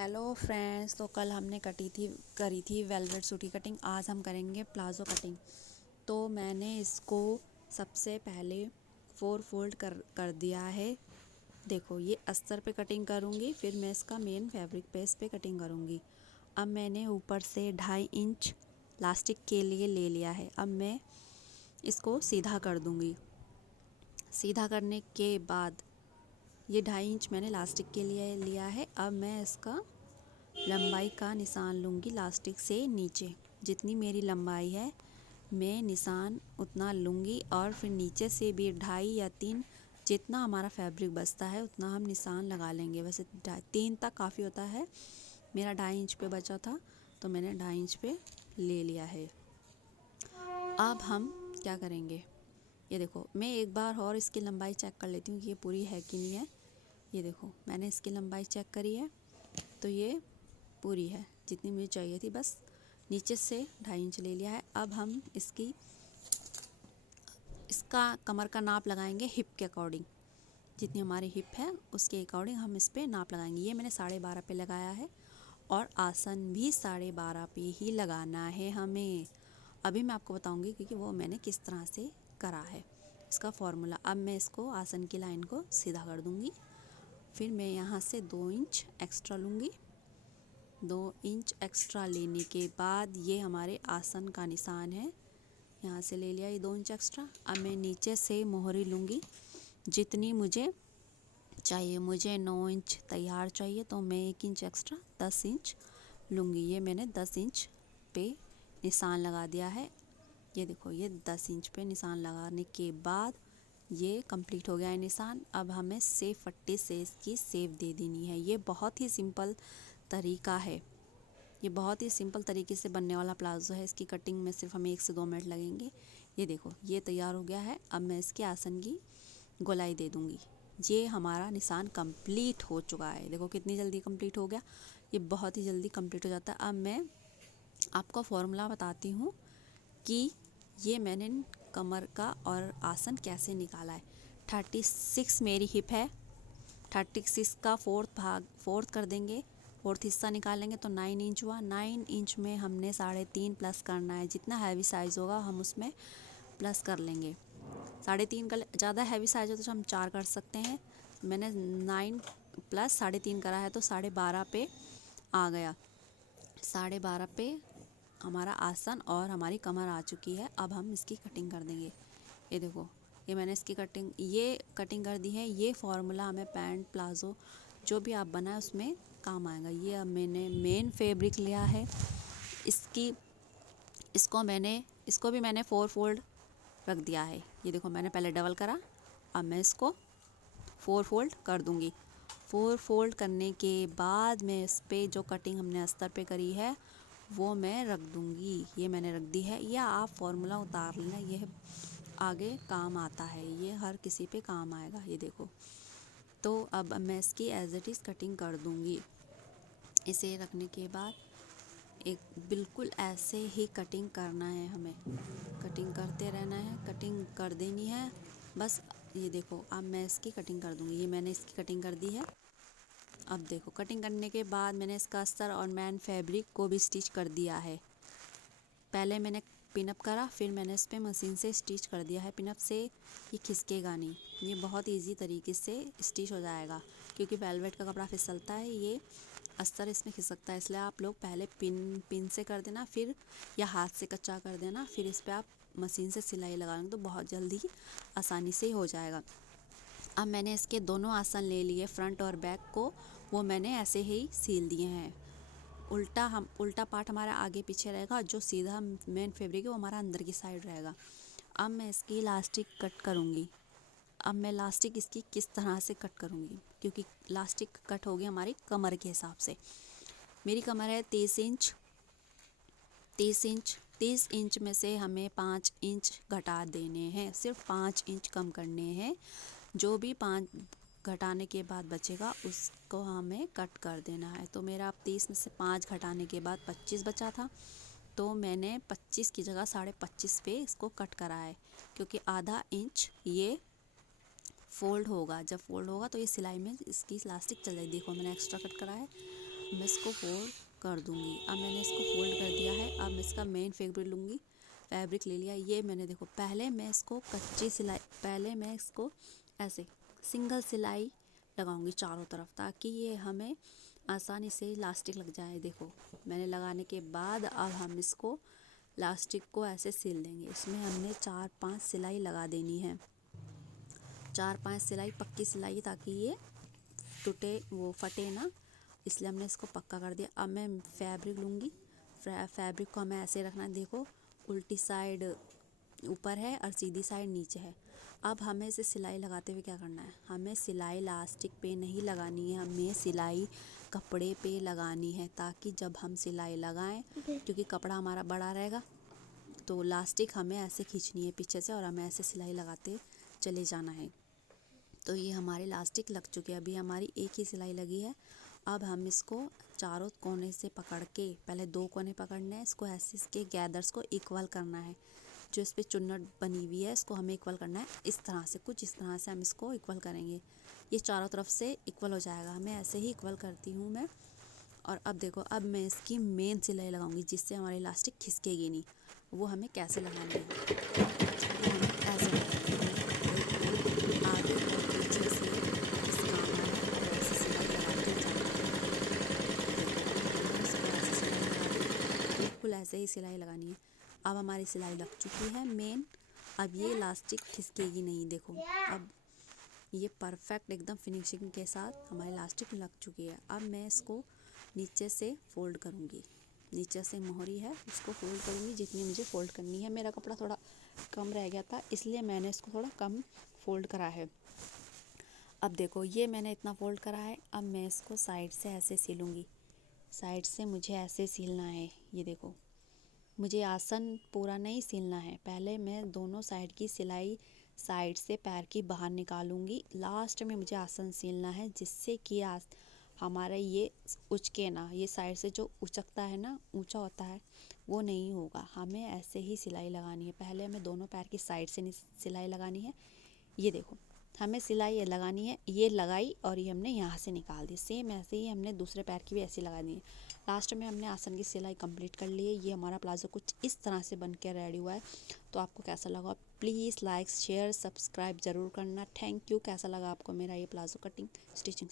Hello friends, तो कल हमने करी थी वेलवेट सूट की कटिंग। आज हम करेंगे प्लाज़ो कटिंग। तो मैंने इसको सबसे पहले 4 फोल्ड कर दिया है। देखो, ये अस्तर पे कटिंग करूँगी, फिर मैं इसका मेन फैब्रिक पेस पे कटिंग करूँगी। अब मैंने ऊपर से 2.5 इंच लास्टिक के लिए ले लिया है। अब मैं इसको सीधा कर दूँगी। सीधा करने के बाद ये 2.5 इंच मैंने लास्टिक के लिए लिया है। अब मैं इसका लंबाई का निशान लूँगी लास्टिक से नीचे। जितनी मेरी लंबाई है मैं निशान उतना लूँगी, और फिर नीचे से भी 2.5 या 3, जितना हमारा फैब्रिक बचता है उतना हम निशान लगा लेंगे। वैसे 3 तक काफ़ी होता है, मेरा 2.5 इंच पे बचा था तो मैंने 2.5 इंच पे ले लिया है। अब हम क्या करेंगे, ये देखो, मैं एक बार और इसकी लंबाई चेक कर लेती हूँ कि ये पूरी है कि नहीं है। ये देखो, मैंने इसकी लंबाई चेक करी है तो ये पूरी है, जितनी मुझे चाहिए थी। बस नीचे से 2.5 इंच ले लिया है। अब हम इसका कमर का नाप लगाएंगे हिप के अकॉर्डिंग। जितनी हमारी हिप है उसके अकॉर्डिंग हम इस पे नाप लगाएंगे। ये मैंने 12.5 पे लगाया है, और आसन भी 12.5 पे ही लगाना है हमें। अभी मैं आपको बताऊंगी क्योंकि वो मैंने किस तरह से करा है, इसका फॉर्मूला। अब मैं इसको आसन की लाइन को सीधा कर दूंगी। फिर मैं यहाँ से 2 इंच एक्स्ट्रा लूँगी। 2 इंच एक्स्ट्रा लेने के बाद ये हमारे आसन का निशान है, यहाँ से ले लिया ये 2 इंच एक्स्ट्रा। अब मैं नीचे से मोहरी लूँगी जितनी मुझे चाहिए। मुझे 9 इंच तैयार चाहिए तो मैं 1 इंच एक्स्ट्रा 10 इंच लूँगी। ये मैंने 10 इंच पे निशान लगा दिया है। ये देखो, ये 10 इंच पे निशान लगाने के बाद ये कंप्लीट हो गया है निशान। अब हमें सेफ पट्टी से इसकी सेफ दे देनी है। ये बहुत ही सिंपल तरीका है, ये बहुत ही सिंपल तरीके से बनने वाला प्लाज़ो है। इसकी कटिंग में सिर्फ हमें 1 से 2 मिनट लगेंगे। ये देखो, ये तैयार हो गया है। अब मैं इसके आसन की गोलाई दे दूँगी। ये हमारा निशान कंप्लीट हो चुका है। देखो कितनी जल्दी कंप्लीट हो गया, ये बहुत ही जल्दी कंप्लीट हो जाता है। अब मैं आपको फॉर्मूला बताती हूँ कि ये मैंने कमर का और आसन कैसे निकाला है। 36 मेरी हिप है, 36 का फोर्थ कर देंगे, फोर्थ हिस्सा निकालेंगे तो 9 इंच हुआ। 9 इंच में हमने 3.5 प्लस करना है। जितना हैवी साइज़ होगा हम उसमें प्लस कर लेंगे। 3.5 का ज़्यादा हैवी साइज़ हो तो हम 4 कर सकते हैं। मैंने 9 प्लस 3.5 करा है तो 12.5 पे आ गया। 12.5 पे हमारा आसन और हमारी कमर आ चुकी है। अब हम इसकी कटिंग कर देंगे। ये देखो, ये मैंने इसकी कटिंग कर दी है। ये फॉर्मूला हमें पैंट प्लाज़ो जो भी आप बनाए उसमें काम आएगा। ये अब मैंने मेन फैब्रिक लिया है इसकी, इसको भी मैंने 4 फोल्ड रख दिया है। ये देखो, मैंने पहले डबल करा, अब मैं इसको 4 फोल्ड कर दूँगी। 4 फोल्ड करने के बाद मैं इस पर जो कटिंग हमने अस्तर पे करी है वो मैं रख दूँगी। ये मैंने रख दी है। या आप फॉर्मूला उतार लेना, ये आगे काम आता है, ये हर किसी पे काम आएगा। ये देखो, तो अब मैं इसकी एज इट इज़ कटिंग कर दूँगी। इसे रखने के बाद एक बिल्कुल ऐसे ही कटिंग करना है हमें, कटिंग करते रहना है, कटिंग कर देनी है बस। ये देखो, अब मैं इसकी कटिंग कर दूँगी। ये मैंने इसकी कटिंग कर दी है। अब देखो, कटिंग करने के बाद मैंने इसका अस्तर और मैन फैब्रिक को भी स्टिच कर दिया है। पहले मैंने पिनअप करा, फिर मैंने इस पर मशीन से स्टिच कर दिया है। पिनअप से ये खिसकेगा नहीं, ये बहुत इजी तरीके से स्टिच हो जाएगा। क्योंकि वेलवेट का कपड़ा फिसलता है, ये अस्तर इसमें खिसकता है, इसलिए आप लोग पहले पिन से कर देना, फिर या हाथ से कच्चा कर देना, फिर इस पर आप मशीन से सिलाई लगा लेंगे तो बहुत जल्दी आसानी से हो जाएगा। अब मैंने इसके दोनों आसन ले लिए, फ्रंट और बैक को, वो मैंने ऐसे ही सील दिए हैं। उल्टा पार्ट हमारा आगे पीछे रहेगा, जो सीधा मेन फैब्रिक है वो हमारा अंदर की साइड रहेगा। अब मैं इसकी इलास्टिक कट करूँगी। अब मैं इलास्टिक इसकी किस तरह से कट करूँगी, क्योंकि इलास्टिक कट होगी हमारी कमर के हिसाब से। मेरी कमर है 30 इंच। 30 इंच में से हमें 5 इंच घटा देने हैं, सिर्फ 5 इंच कम करने हैं। जो भी 5 घटाने के बाद बचेगा उसको हमें कट कर देना है। तो मेरा 30 में से 5 घटाने के बाद 25 बचा था, तो मैंने 25 की जगह 25.5 पे इसको कट करा है। क्योंकि आधा इंच ये फोल्ड होगा, जब फोल्ड होगा तो ये सिलाई में इसकी इलास्टिक चल जाएगी। देखो, मैंने एक्स्ट्रा कट करा है। मैं इसको फोल्ड कर दूंगी। अब मैंने इसको फोल्ड कर दिया है। अब मैं इसका मेन फैब्रिक लूँगी। फैब्रिक ले लिया। ये मैंने देखो पहले मैं इसको कच्ची सिलाई, पहले मैं इसको ऐसे सिंगल सिलाई लगाऊंगी चारों तरफ, ताकि ये हमें आसानी से इलास्टिक लग जाए। देखो मैंने लगाने के बाद अब हम इसको इलास्टिक को ऐसे सिल देंगे। इसमें हमने 4-5 सिलाई लगा देनी है। 4-5 सिलाई पक्की सिलाई, ताकि ये टूटे, वो फटे ना, इसलिए हमने इसको पक्का कर दिया। अब मैं फैब्रिक लूँगी। फैब्रिक को हमें ऐसे रखना है। देखो उल्टी साइड ऊपर है और सीधी साइड नीचे है। अब हमें इसे सिलाई लगाते हुए क्या करना है, हमें सिलाई इलास्टिक पे नहीं लगानी है, हमें सिलाई कपड़े पे लगानी है, ताकि जब हम सिलाई लगाएं, क्योंकि कपड़ा हमारा बड़ा रहेगा, तो इलास्टिक हमें ऐसे खींचनी है पीछे से और हमें ऐसे सिलाई लगाते चले जाना है। तो ये हमारे इलास्टिक लग चुके हैं। अभी हमारी एक ही सिलाई लगी है। अब हम इसको चारों कोने से पकड़ के, पहले 2 कोने पकड़ने हैं, इसको ऐसे इसके गैदर्स को इक्वल करना है। जो इस पे चुन्नट बनी हुई है इसको हमें इक्वल करना है। इस तरह से, कुछ इस तरह से हम इसको इक्वल करेंगे। ये चारों तरफ से इक्वल हो जाएगा। हमें ऐसे ही इक्वल करती हूँ मैं। और अब देखो, अब मैं इसकी मेन सिलाई लगाऊंगी, जिससे हमारी इलास्टिक खिसकेगी नहीं। वो हमें कैसे लगानी है, वो हमें ऐसे लगानी है। आगे और पीछे से इसका हमारा ऐसे सिलाई लगाते जाना है। इसको ऐसे सिलाई लगा दी, बिल्कुल ऐसे ही सिलाई लगानी है। अब हमारी सिलाई लग चुकी है मेन। अब ये इलास्टिक खिसकेगी नहीं। देखो अब ये परफेक्ट एकदम फिनिशिंग के साथ हमारी इलास्टिक लग चुकी है। अब मैं इसको नीचे से फोल्ड करूँगी। नीचे से मोहरी है, उसको फोल्ड करूँगी जितनी मुझे फोल्ड करनी है। मेरा कपड़ा थोड़ा कम रह गया था, इसलिए मैंने इसको थोड़ा कम फोल्ड करा है। अब देखो ये मैंने इतना फोल्ड करा है। अब मैं इसको साइड से ऐसे सिलूँगी। साइड से मुझे ऐसे सिलना है। ये देखो, मुझे आसन पूरा नहीं सिलना है। पहले मैं दोनों साइड की सिलाई साइड से पैर की बाहर निकालूंगी। लास्ट में मुझे आसन सिलना है, जिससे कि हमारा ये उचके ना। ये साइड से जो उचकता है ना, ऊंचा होता है, वो नहीं होगा। हमें ऐसे ही सिलाई लगानी है। पहले हमें दोनों पैर की साइड से सिलाई लगानी है। ये देखो, हमें सिलाई ये लगानी है। ये लगाई और ये हमने यहाँ से निकाल दी। सेम ऐसे ही हमने दूसरे पैर की भी ऐसे लगानी है। लास्ट में हमने आसन की सिलाई कंप्लीट कर ली है। ये हमारा प्लाजो कुछ इस तरह से बन के रेडी हुआ है। तो आपको कैसा लगा, प्लीज़ लाइक शेयर सब्सक्राइब ज़रूर करना। Thank you. कैसा लगा आपको मेरा ये प्लाजो कटिंग स्टिचिंग।